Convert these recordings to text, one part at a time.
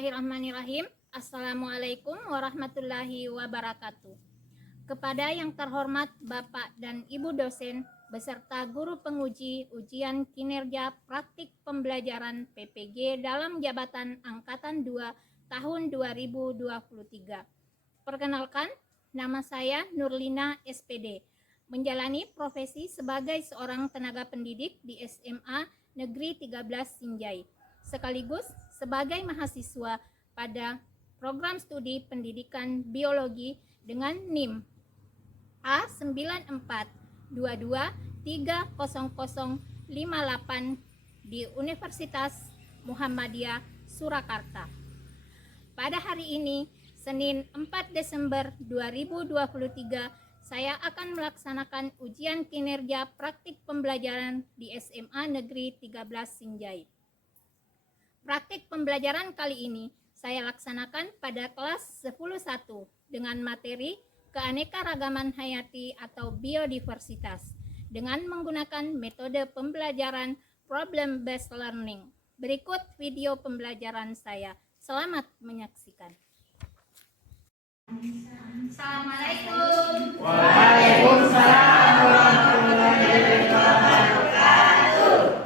Bismillahirrahmanirrahim. Assalamualaikum warahmatullahi wabarakatuh. Kepada yang terhormat Bapak dan Ibu dosen beserta guru penguji ujian kinerja praktik pembelajaran PPG dalam jabatan Angkatan 2 tahun 2023. Perkenalkan, nama saya Nurlina SPD, menjalani profesi sebagai seorang tenaga pendidik di SMA Negeri 13 Sinjai, sekaligus sebagai mahasiswa pada program studi pendidikan biologi dengan NIM A942230058 di Universitas Muhammadiyah Surakarta. Pada hari ini, Senin 4 Desember 2023, saya akan melaksanakan ujian kinerja praktik pembelajaran di SMA Negeri 13 Sinjai. Praktik pembelajaran kali ini saya laksanakan pada kelas 10.1 dengan materi keanekaragaman hayati atau biodiversitas dengan menggunakan metode pembelajaran problem based learning. Berikut video pembelajaran saya. Selamat menyaksikan. Assalamualaikum. Waalaikumsalam warahmatullahi wabarakatuh.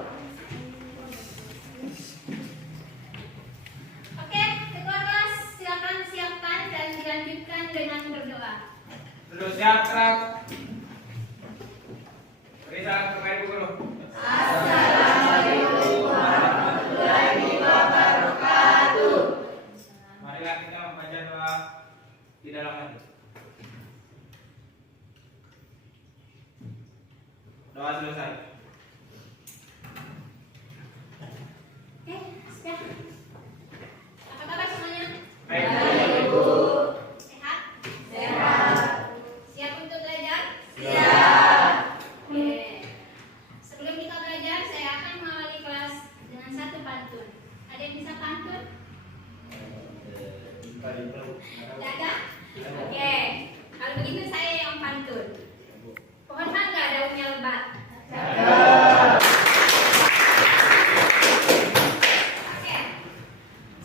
Oke, ketua kelas silakan siapkan dan dilanjutkan dengan berdoa. Sudah siap, Kak? Beri salam kepada Ibu Guru. Assalamualaikum warahmatullahi wabarakatuh. Marilah kita membaca doa di dalam hati. Doa selesai. Oke, siap. Apa kabar semuanya? Baik, Ibu. Sehat? Sehat. Siap untuk belajar? Siap. Oke. Sebelum kita belajar, saya akan mengawali kelas dengan satu pantun. Ada yang bisa pantun? Tidak ada? Oke. Kalau begitu saya yang pantun. Pohon mangga daunnya lebat. Oke.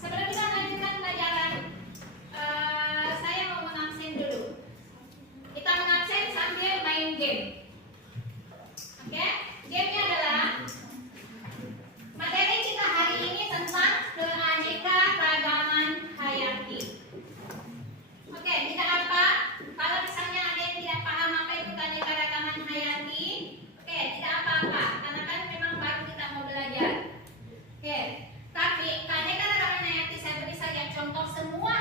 Sebelum kita melanjutkan pelajaran, saya mau mengabsen dulu. Kita mengabsen sambil main game. Oke? Gamenya adalah materi kita hari ini tentang keanekaragaman hayati. Oke, tidak apa. Kalau misalnya ada yang tidak paham apa itu keanekaragaman hayati, oke, tidak apa-apa. Karena kan memang baru kita mau belajar. Oke, tapi keanekaragaman hayati saya beri saja contoh semua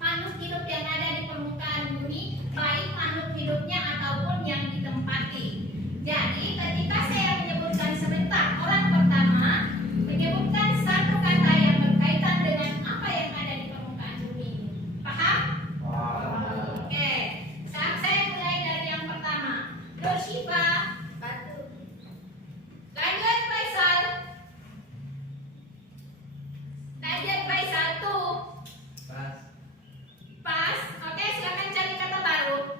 makhluk hidup yang ada di permukaan bumi, baik makhluk hidupnya ataupun yang ditempati. Jadi, ketika saya menyebutkan sebentar orang pertama, menyebutkan satu kata yang berkaitan dengan apa yang ada di permukaan bumi. Paham? Oke, saat saya mulai dari yang pertama. Nur Syifa, batu. Lanjut Faisal. Lanjut Faisal tuh. Pas. Oke, silakan cari kata baru.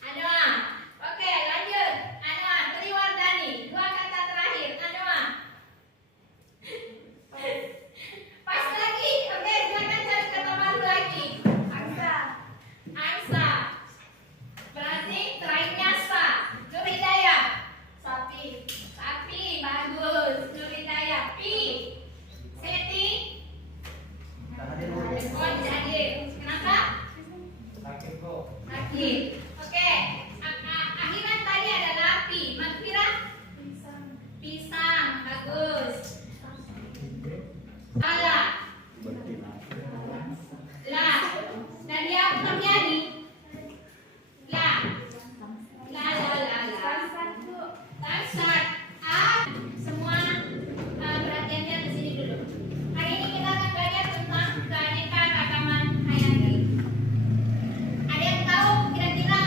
Anoa. Oke, lanjut. Anoa, Triwardani. Dua kata terakhir. Anoa. Pas lagi. Oke, silakan cari kata baru lagi. Angsa. Angsa. Berarti terakhirnya Sa. Nur Hidayah. Sapi. Sapi. Bagus. Nur Hidayah. Pi. Seti. Oh, tidak hadir. Kenapa? Sakit. Oke. Akhiran tadi adalah pi. Magfirah? Pisang. Bagus. Ala. La. Nadia Faryani. La. La. Tansat. A. Semua perhatiannya di sini dulu. Hari ini kita akan belajar tentang keanekaragaman hayati. Ada yang tahu kira-kira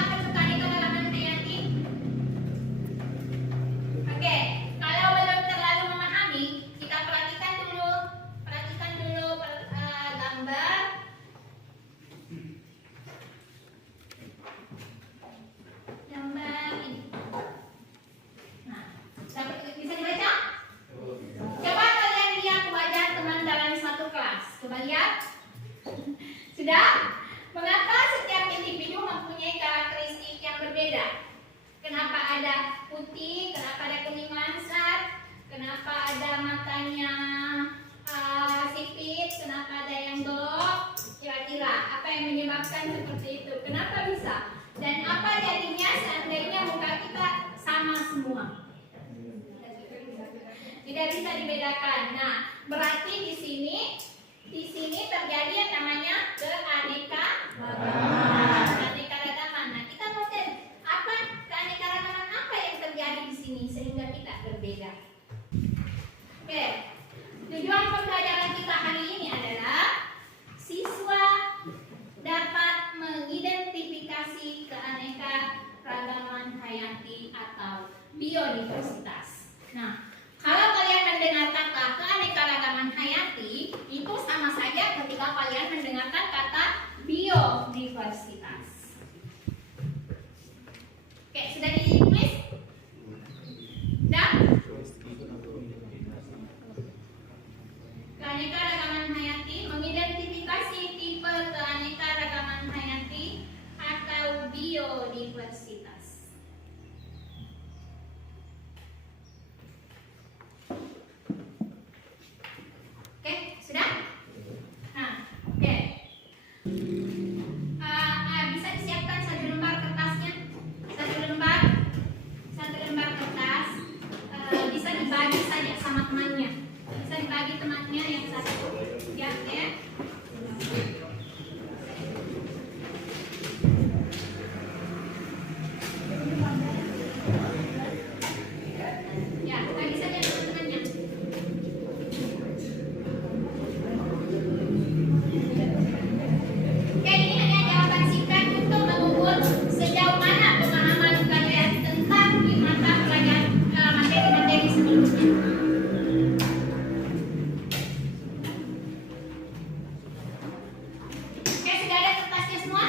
berbeda. Kenapa ada putih, kenapa ada kuning lansat, kenapa ada matanya sipit, kenapa ada yang belok, kira-kira apa yang menyebabkan seperti itu, kenapa bisa, dan apa jadinya seandainya muka kita sama semua. Tidak bisa dibedakan. Nah, berarti di sini terjadi yang namanya keanekaragaman. Nah, kita mau lihat apa keanekaragaman apa yang terjadi di sini sehingga kita berbeda. Oke. Tujuan pembelajaran kita hari ini adalah siswa dapat mengidentifikasi keanekaragaman hayati atau biodiversitas. Nah, kalau kalian mendengar kata keanekaragaman hayati, itu sama saja ketika kalian mendengarkan kata biodiversitas. Oke, sudah ditulis? Sudah? Keanekaragaman hayati, mengidentifikasi tipe keanekaragaman hayati atau biodiversitas. Oke, sudah? Nah, oke. Bisa disiapkan satu lembar kertasnya, satu lembar kertas. Bisa dibagi saja sama temannya. Bisa dibagi temannya yang satu, ya. Ya, bagi saja teman-temannya. Oke, ini hanya jawaban singkat untuk mengukur sejauh mana pemahaman kalian tentang mata pelajaran materi-materi sebelumnya. Oke, sudah ada kertasnya semua?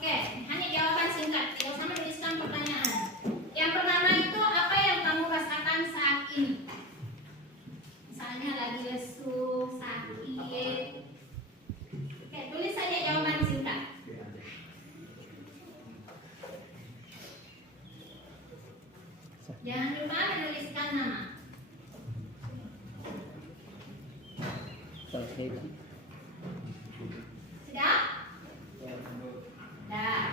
Oke, hanya jawaban singkat, tidak usah menuliskan pertanyaan. Yang pertama itu apa yang kamu rasakan saat ini? Misalnya lagi lesu, sakit. Oke, tulis saja jawaban singkat. Jangan lupa menuliskan nama. Sudah? Sudah.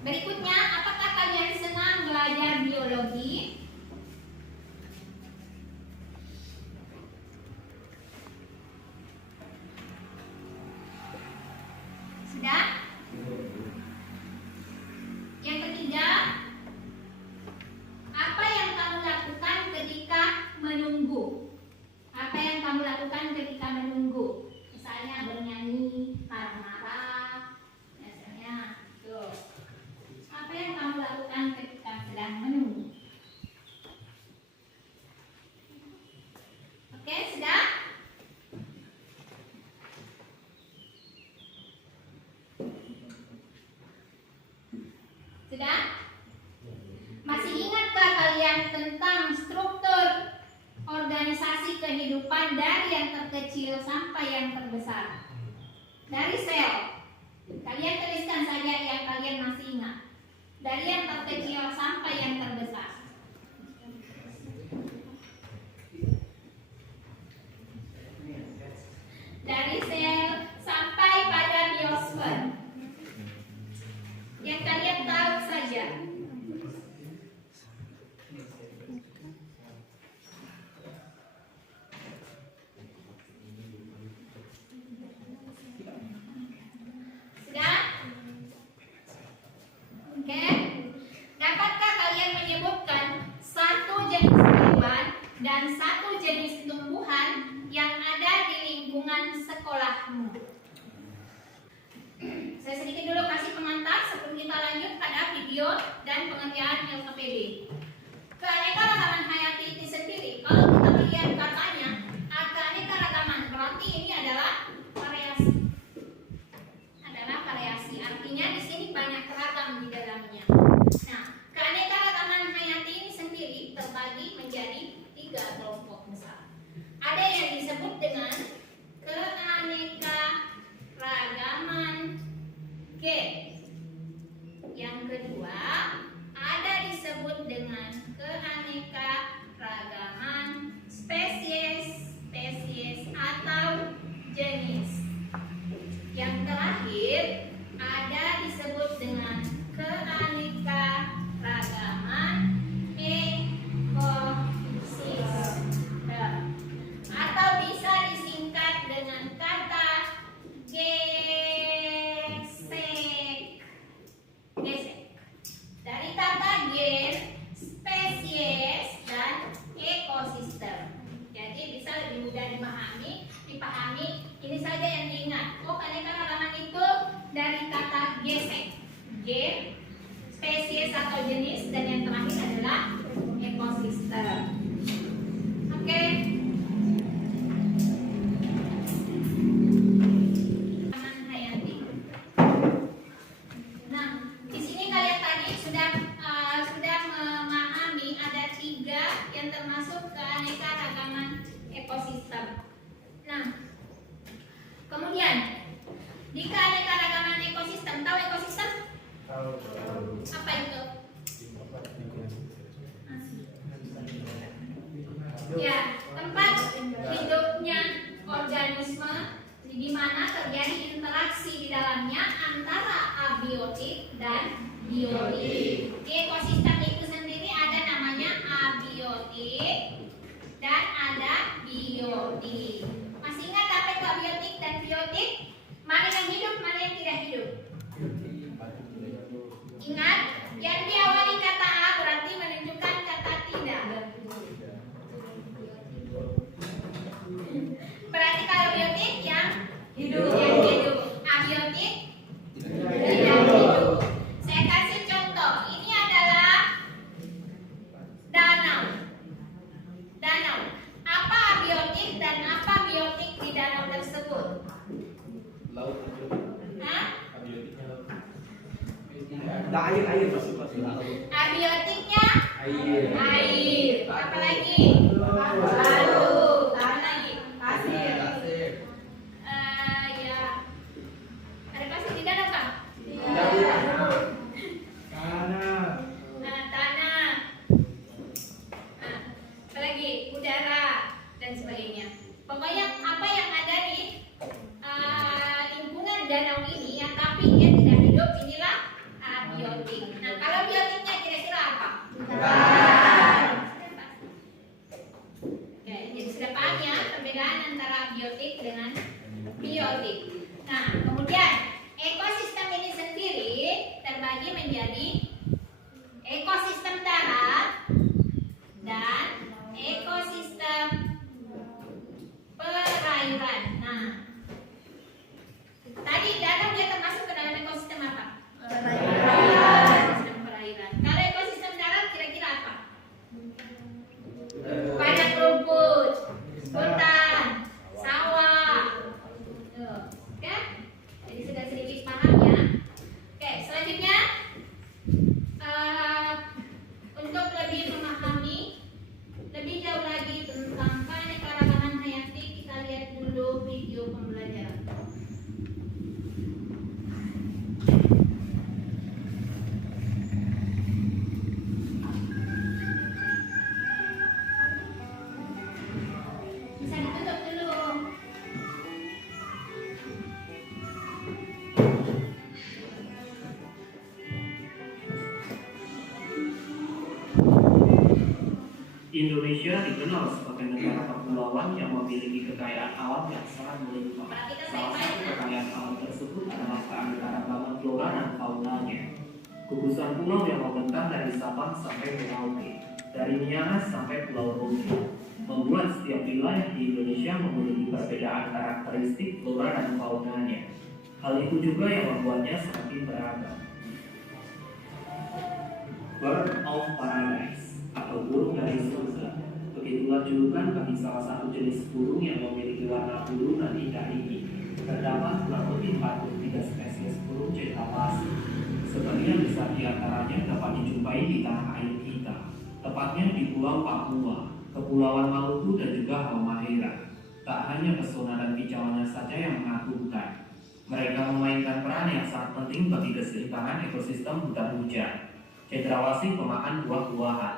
Berikutnya, apakah kalian senang belajar biologi? Sudah? Yang ketiga, apa yang kamu lakukan ketika menunggu? Apa yang kamu lakukan ketika menunggu? Misalnya bernyanyi, marah-marah, biasanya. Tuh. Apa yang kamu lakukan ketika sedang menunggu? Oke, sudah? Sudah? Masih ingatkah kalian tentang struktur organisasi kehidupan dari yang terkecil sampai yang terbesar? Dari sel. Kalian tuliskan saja yang kalian masih ingat. Dari yang terkecil sampai yang terbesar. Dari sel sampai pada biosfer. Yang kalian tahu saja. Sudah? Oke. Dapatkah kalian menyebutkan satu jenis hewan dan satu jenis tumbuhan yang ada di lingkungan sekolahmu? Saya sedikit dulu kasih pengantar sebelum kita lanjut pada video dan pengertian LKPD. Keanekaragaman hayati itu sendiri, kalau kita melihat katanya, keanekaragaman berarti ini adalah variasi. Artinya di sini banyak ragam di dalamnya. Nah, keanekaragaman hayati ini sendiri terbagi menjadi 3 kelompok besar. Ada yang disebut dengan keanekaragaman spesies atau jenis, dan yang terakhir adalah ekosistem. Oke. Taman hayati. Nah, di sini kalian tadi sudah memahami ada 3 yang termasuk keanekaragaman ekosistem. Nah, kemudian di keanekaragaman ekosistem, tahu ekosistem? Apa itu? Ya, tempat hidupnya organisme di mana terjadi interaksi di dalamnya antara abiotik dan biotik. Di ekosistem itu sendiri ada namanya abiotik dan ada biotik. Masih ingat apa itu abiotik dan biotik? Mana yang hidup, mana yang tidak hidup? Ingat, yang diawali kata A berarti menunjukkan kata tidak. Berarti kalau biotik yang hidup, abiotik tidak hidup. Saya kasih contoh. Ini adalah danau. Apa abiotik dan apa biotik di danau tersebut? Laut. Hah? Ada air masuk laut. Abiotiknya air. Apa lagi? Lalu. Apa lagi? Pasir. Ya. Ada pasir di danau kan? Tanah. Tanah. Apa lagi? Udara dan sebagainya. Pokoknya apa yang ada di lingkungan danau ini yang tapi dia tidak hidup, inilah abiotik. Nah, kalau biotiknya kira-kira apa? Oke, jadi sudah paham ya perbedaan antara biotik dengan biotik. Nah, kemudian ekosistem ini sendiri terbagi menjadi ekosistem darat dan ekosistem perairan. Nah, tadi danau dia termasuk ke dalam ekosistem apa? Ekosistem perairan. Kalau ekosistem darat kira-kira apa? Padang rumput, hutan, sawah. Tuh, oke? Jadi sudah sedikit paham ya. Oke, selanjutnya untuk lebih memahami lebih jauh lagi tentang keanekaragaman hayati, kita lihat dulu video pembelajaran. Bisa ditutup dulu. Indonesia dikenal sebagai negara kepulauan yang memiliki kekayaan alam yang sangat melimpah. Salah satu kekayaan alam tersebut adalah keanekaragaman flora dan faunanya. Gugusan pulau yang membentang dari Sabang sampai Merauke, dari Miangas sampai Pulau Rote, membuat setiap wilayah di Indonesia memiliki perbedaan karakteristik flora dan faunanya. Hal itu juga yang membuatnya semakin beragam. Bird of Paradise atau burung dari surga. Begitulah julukan bagi salah satu jenis burung yang memiliki warna biru dan indah ini. Terdapat kurang lebih 43 spesies burung cendrawasih. Sebagian besar di antaranya dapat dijumpai di tanah air kita, tepatnya di Pulau Papua, Kepulauan Maluku dan juga Halmahera. Tak hanya pesona dan kicauannya saja yang mengagumkan, mereka memainkan peran yang sangat penting bagi keseimbangan ekosistem hutan hujan. Cendrawasih pemakan buah-buahan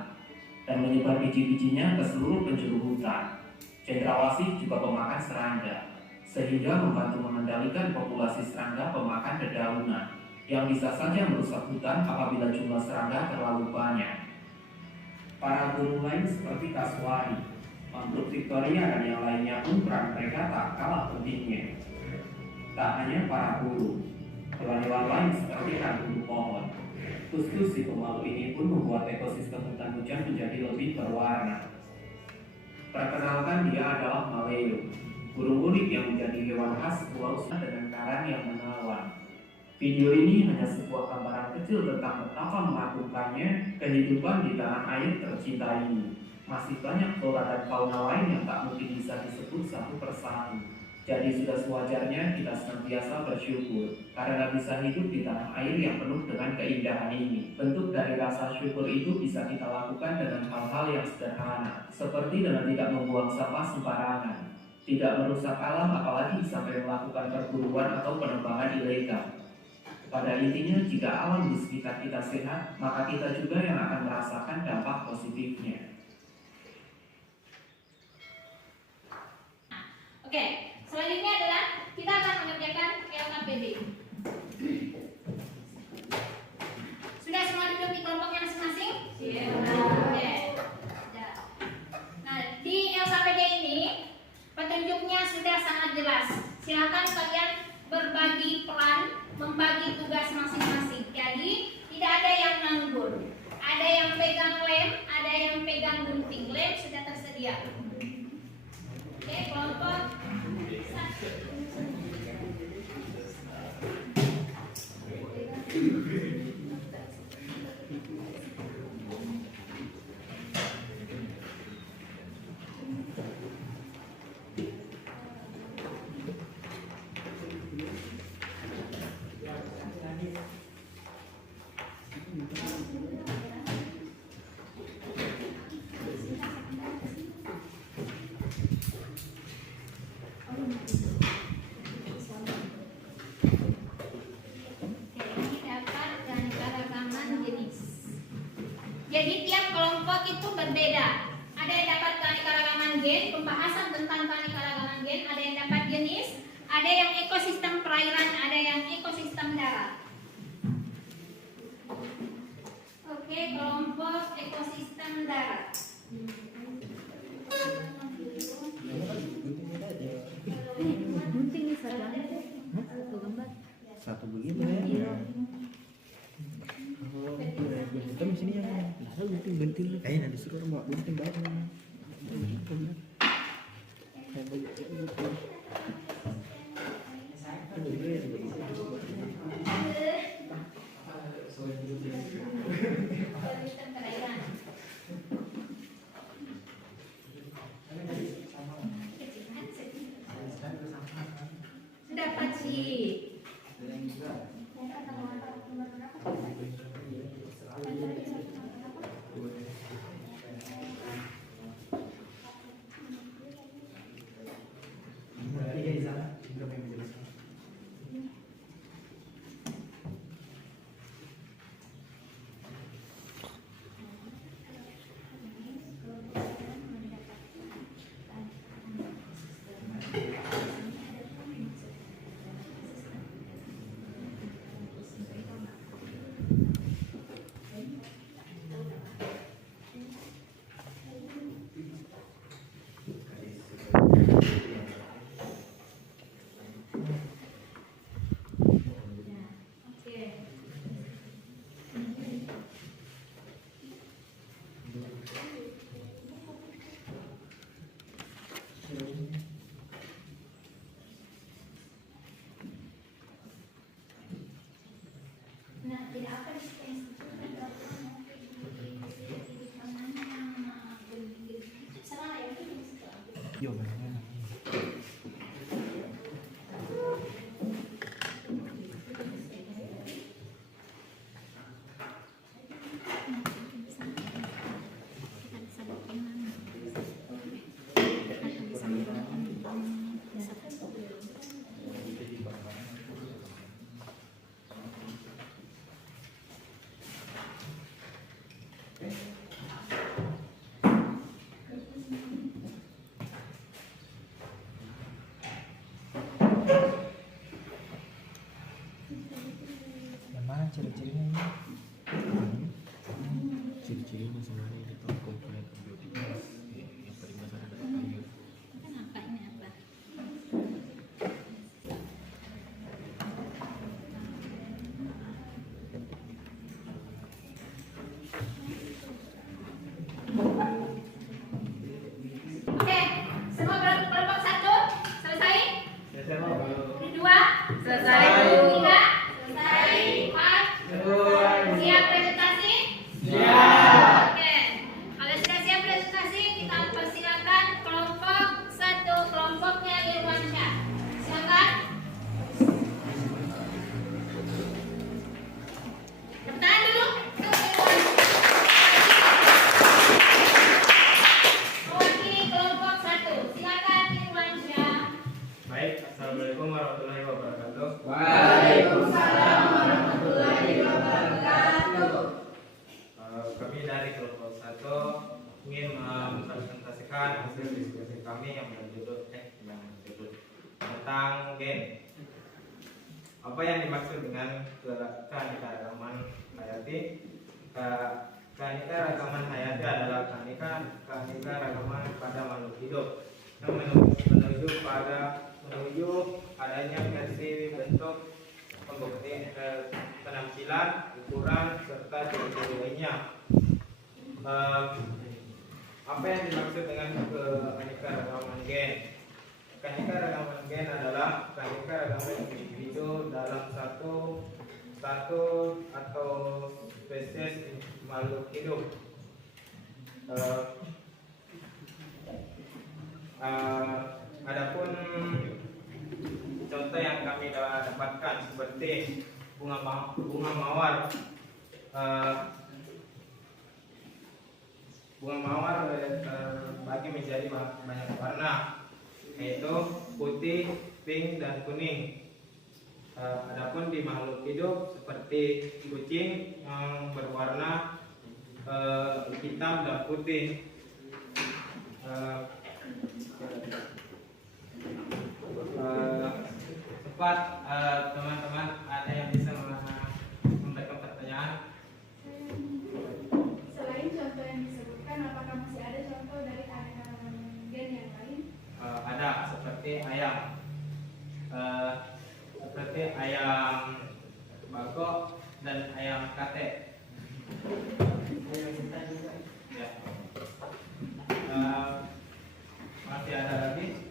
dan menyebar biji-bijinya ke seluruh penjuru hutan. Cendrawasih juga pemakan serangga, sehingga membantu mengendalikan populasi serangga pemakan dedaunan yang bisa saja merusak hutan apabila jumlah serangga terlalu banyak. Para burung lain seperti kasuari, mangrove Victoria dan yang lainnya pun peran mereka tak kalah pentingnya. Tak hanya para burung, hewan-hewan lain seperti hantu pohon, tus-tus si pemalu ini pun membuat ekosistem hutan hujan menjadi lebih berwarna. Perkenalkan, dia adalah maleo, burung unik yang menjadi hewan khas Pulau dengan karang yang menawan. Video ini hanya sebuah gambaran kecil tentang betapa mengagumkannya kehidupan di tanah air tercinta ini. Masih banyak flora dan fauna lain yang tak mungkin bisa disebut satu persatu. Jadi sudah sewajarnya kita senantiasa bersyukur karena bisa hidup di tanah air yang penuh dengan keindahan ini. Bentuk dari rasa syukur itu bisa kita lakukan dengan hal-hal yang sederhana, seperti dengan tidak membuang sampah sembarangan, tidak merusak alam apalagi sampai melakukan perburuan atau penebangan ilegal. Pada intinya, jika alam di sekitar kita sehat, maka kita juga yang akan merasakan dampak positifnya. Oke, selanjutnya adalah kita akan mengerjakan LKPD. Sudah semua duduk di kelompoknya masing-masing? Iya. Oke. Nah, di LKPD ini petunjuknya sudah sangat jelas. Silakan kalian berbagi peran, membagi tugas masing-masing. Jadi tidak ada yang nganggur. Ada yang pegang lem, ada yang pegang gunting. Lem sudah tersedia. Oke, kelompok 1. Jadi tiap kelompok itu berbeda. Ada yang dapat keanekaragaman gen, pembahasan tentang keanekaragaman gen, ada yang dapat jenis, ada yang ekosistem perairan, ada yang ekosistem darat. Oke, kelompok ekosistem darat. Satu begitu ya. Kita di sini yang ada gunting. Nanti suruh bawa gunting bareng. Dapat sih. Ciri-cirinya ciri-ciri masalahnya itu komponen biotigas yang paling masalah adalah air. Kenapa ini apa? Oke, semua kelompok 1 selesai? Selesai. 2 selesai. 3 selesai. warahmatullahi wabarakatuh. Waalaikumsalam warahmatullahi wabarakatuh. Kami dari kelompok 1 ingin mempresentasikan hasil diskusi kami yang berjudul tentang gen. Apa yang dimaksud dengan keanekaragaman hayati? Keanekaragaman hayati adalah keanekaragaman pada makhluk hidup yang menuju adanya versi bentuk pembuktian penampilan, ukuran serta ciri-ciri lainnya. Apa yang dimaksud dengan keanekaragaman gen? Keanekaragaman gen adalah keanekaragaman individu dalam satu atau spesies makhluk hidup. Adapun contoh yang kami dapatkan seperti bunga mawar. Bunga mawar terbagi menjadi banyak warna, yaitu putih, pink, dan kuning. Adapun di makhluk hidup seperti kucing yang berwarna hitam dan putih. Cepat teman-teman, ada yang bisa memberikan pertanyaan? Selain contoh yang disebutkan, apakah masih ada contoh dari keanekaragaman gen yang lain? Ada, seperti ayam bako dan ayam kate. Ya. Masih ada lagi?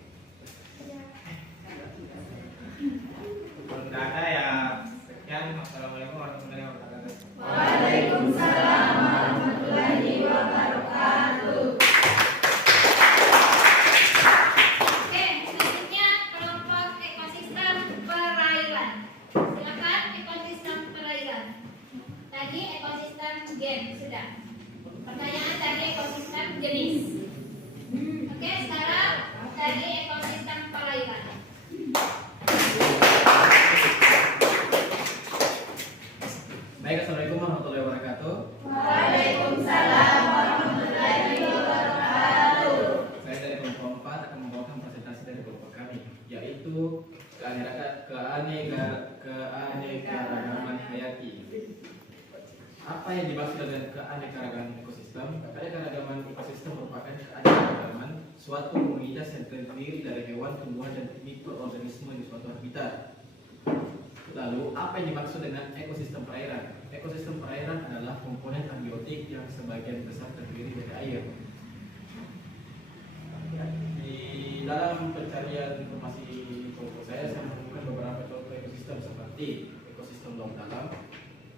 Kalau tidak ada ya sekian. Assalamualaikum warahmatullahi wabarakatuh. Waalaikumsalam warahmatullahi wabarakatuh. Oke, selanjutnya kelompok ekosistem perairan. Silakan ekosistem perairan. Tadi ekosistem gen sudah. Pertanyaan dari ekosistem jenis. Oke, sekarang dari ekosistem perairan. Baik, assalamualaikum warahmatullahi wabarakatuh. Waalaikumsalam warahmatullahi wabarakatuh. Saya dari kelompok 4 akan membawakan presentasi dari kelompok kami, yaitu keanekaragaman hayati. Apa yang dimaksud dengan keanekaragaman ekosistem? Keanekaragaman ekosistem merupakan keanekaragaman suatu komunitas yang terdiri dari hewan, tumbuhan, dan mikroorganisme di suatu habitat. Lalu, apa yang dimaksud dengan ekosistem perairan? Ekosistem perairan adalah komponen abiotik yang sebagian besar terdiri dari air. Di dalam pencarian informasi kelompok saya menemukan beberapa contoh ekosistem seperti ekosistem laut dalam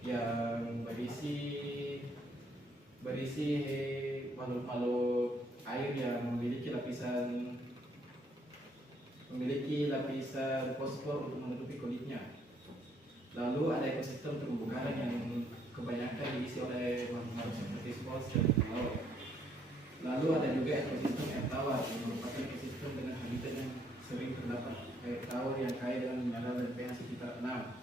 yang berisi makhluk-makhluk air yang memiliki lapisan fosfor untuk menutupi kulitnya. Lalu ada ekosistem terumbu karang yang kebanyakan diisi oleh makhluk seperti spons dan laut. Lalu ada juga ekosistem air tawar yang merupakan ekosistem dengan habitat yang sering terdapat air tawar yang kaya dengan mineral dan pH sekitar 6.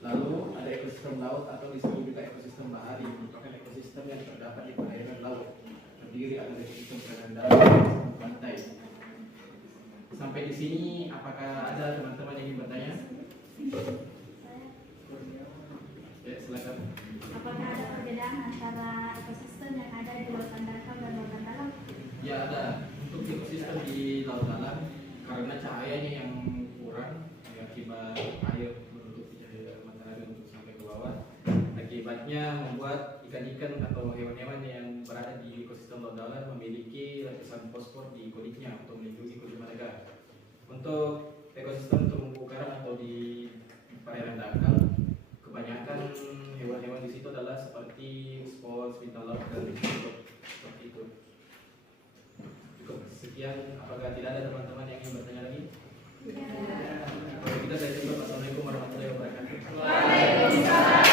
Lalu ada ekosistem laut atau disebut juga ekosistem bahari yang merupakan ekosistem yang terdapat di perairan laut. Terdiri atas ekosistem perairan darat dan ekosistem pantai. Sampai di sini, apakah ada teman-teman yang ingin bertanya? Ya, silakan. Apakah ada perbedaan antara ekosistem yang ada di lautan dangkal dan lautan dalam? Ya, ada. Untuk ekosistem di laut dalam, karena cahayanya yang kurang akibat air menutupi cahaya matahari untuk sampai ke bawah, akibatnya membuat ikan-ikan atau hewan-hewan yang berada di ekosistem laut dalam memiliki lapisan fosfor di kulitnya untuk melindungi kulit mereka. Untuk ekosistem terumbu karang atau di perairan dangkal, kebanyakan hewan-hewan di situ adalah seperti spons, bintang laut, dan seperti itu. Cukup sekian. Apakah tidak ada teman-teman yang ingin bertanya lagi? Kalau kita saya tutup. Assalamualaikum warahmatullahi wabarakatuh. Waalaikumsalam.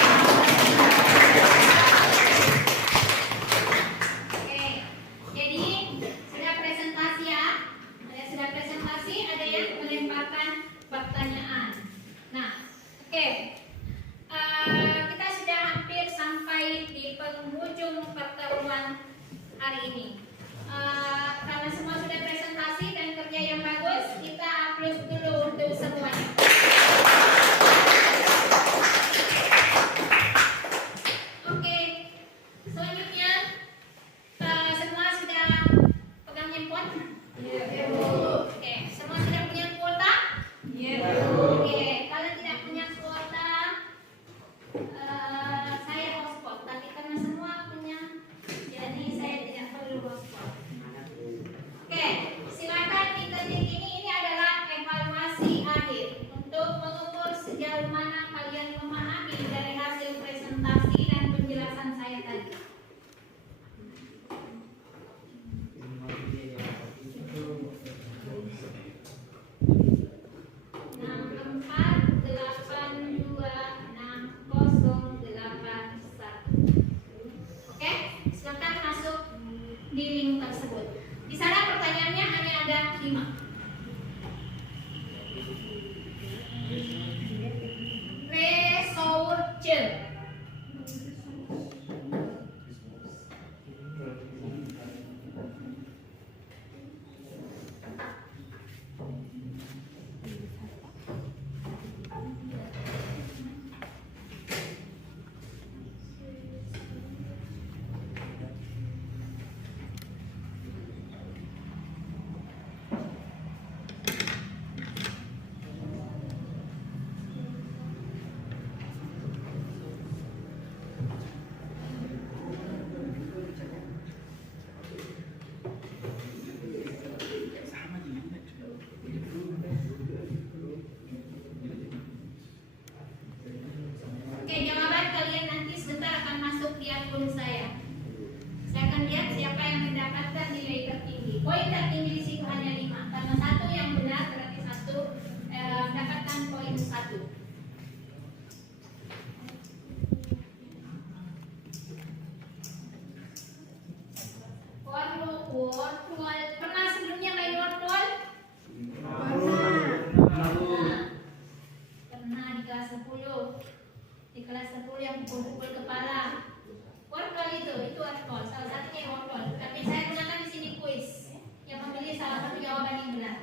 Oke, jadi sudah presentasi ya. Sudah presentasi, ada yang melemparkan pertanyaan. C. Oke, jawaban kalian nanti sebentar akan masuk di akun saya. Saya akan lihat siapa yang mendapatkan nilai tertinggi. Poin tertinggi di situ hanya 5. Karena satu yang benar berarti satu mendapatkan poin 1. Word. Pernah sebelumnya main word? Pernah di kelas 10. Di kelas 10 yang pukul-pukul kepala. Wortel itu wortel. Salah satunya wortel. Tapi saya gunakan di sini kuis yang memilih salah satu jawaban yang benar.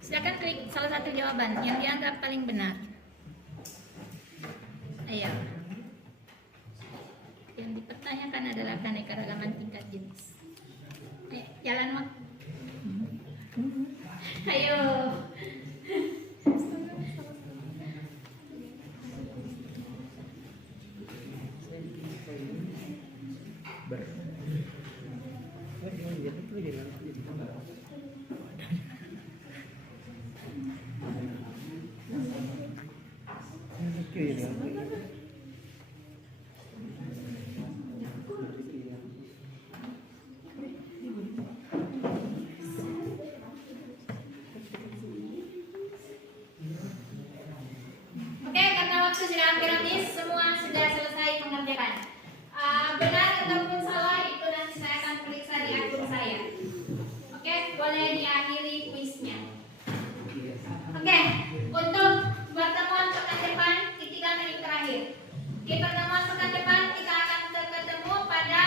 Silakan klik salah satu jawaban yang dianggap paling benar. Ayo. Yang dipertanyakan adalah keanekaragaman tingkat jenis. Jalan Mak. Ayo. Oke, karena waktu sudah hampir habis, semua sudah selesai mengerjakan. Benar ataupun salah itu nanti saya akan periksa di akun saya. Oke, boleh diakhiri kuisnya. Oke, untuk pertemuan pekan depan di 3 menit terakhir. Di pertemuan pekan depan kita akan ketemu pada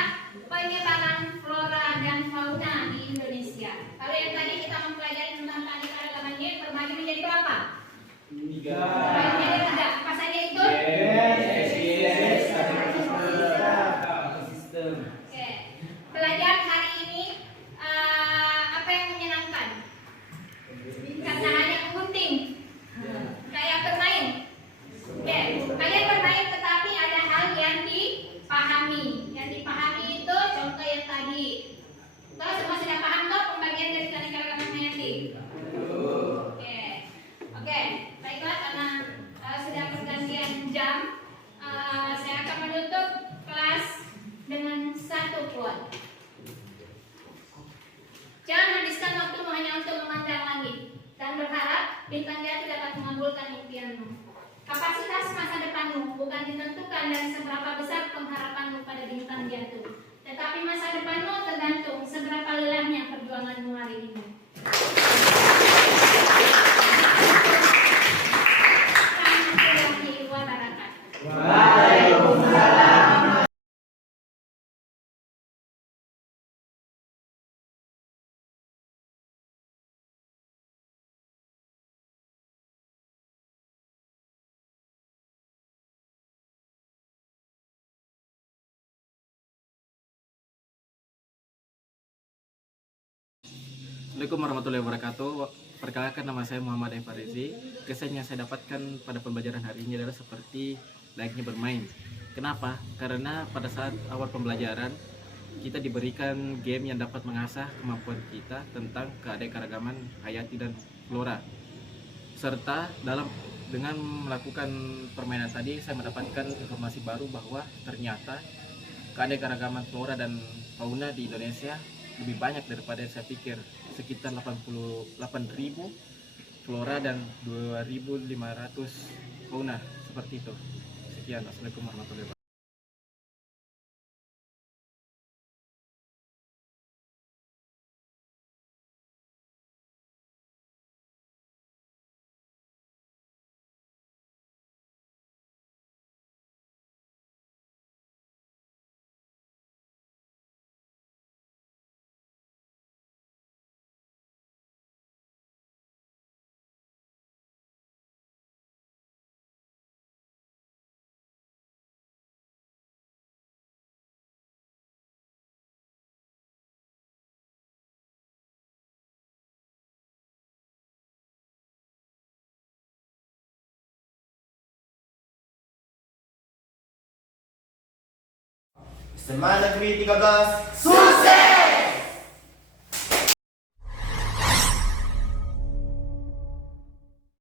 penyebaran flora dan fauna di Indonesia. Kalau yang tadi kita mempelajari tentang keanekaragamannya terbagi menjadi berapa? 3. Menjadi 3. Apa saja itu? Oke. Belajar hari ini apa yang menyenangkan? Karena hanya gunting. Kayak bermain. Oke, kalian bermain tetapi ada hal yang dipahami. Yang dipahami itu contoh yang tadi. Kalau semua sudah paham kok pembagian dari keanekaragaman hayati? Oke, baiklah karena sudah pergantian jam, saya akan menutup kelas dengan satu quote. Jangan habiskan waktumu hanya untuk memandang langit dan berharap bintang jatuh dapat mengabulkan impianmu. Kapasitas masa depanmu bukan ditentukan dari seberapa besar pengharapanmu pada bintang jatuh, tetapi masa depanmu tergantung seberapa lelahnya perjuanganmu hari ini. Warahmatullahi wabarakatuh. Assalamualaikum warahmatullahi wabarakatuh. Perkenalkan, nama saya Muhammad Efarezi. Kesan yang saya dapatkan pada pembelajaran hari ini adalah seperti layaknya bermain. Kenapa? Karena pada saat awal pembelajaran kita diberikan game yang dapat mengasah kemampuan kita tentang keanekaragaman hayati dan flora. Serta dengan melakukan permainan tadi saya mendapatkan informasi baru bahwa ternyata keanekaragaman flora dan fauna di Indonesia lebih banyak daripada yang saya pikir, sekitar 88.000 flora dan 2.500 fauna seperti itu. Sekian, assalamualaikum warahmatullahi wabarakatuh. SMA Negeri 13 sukses!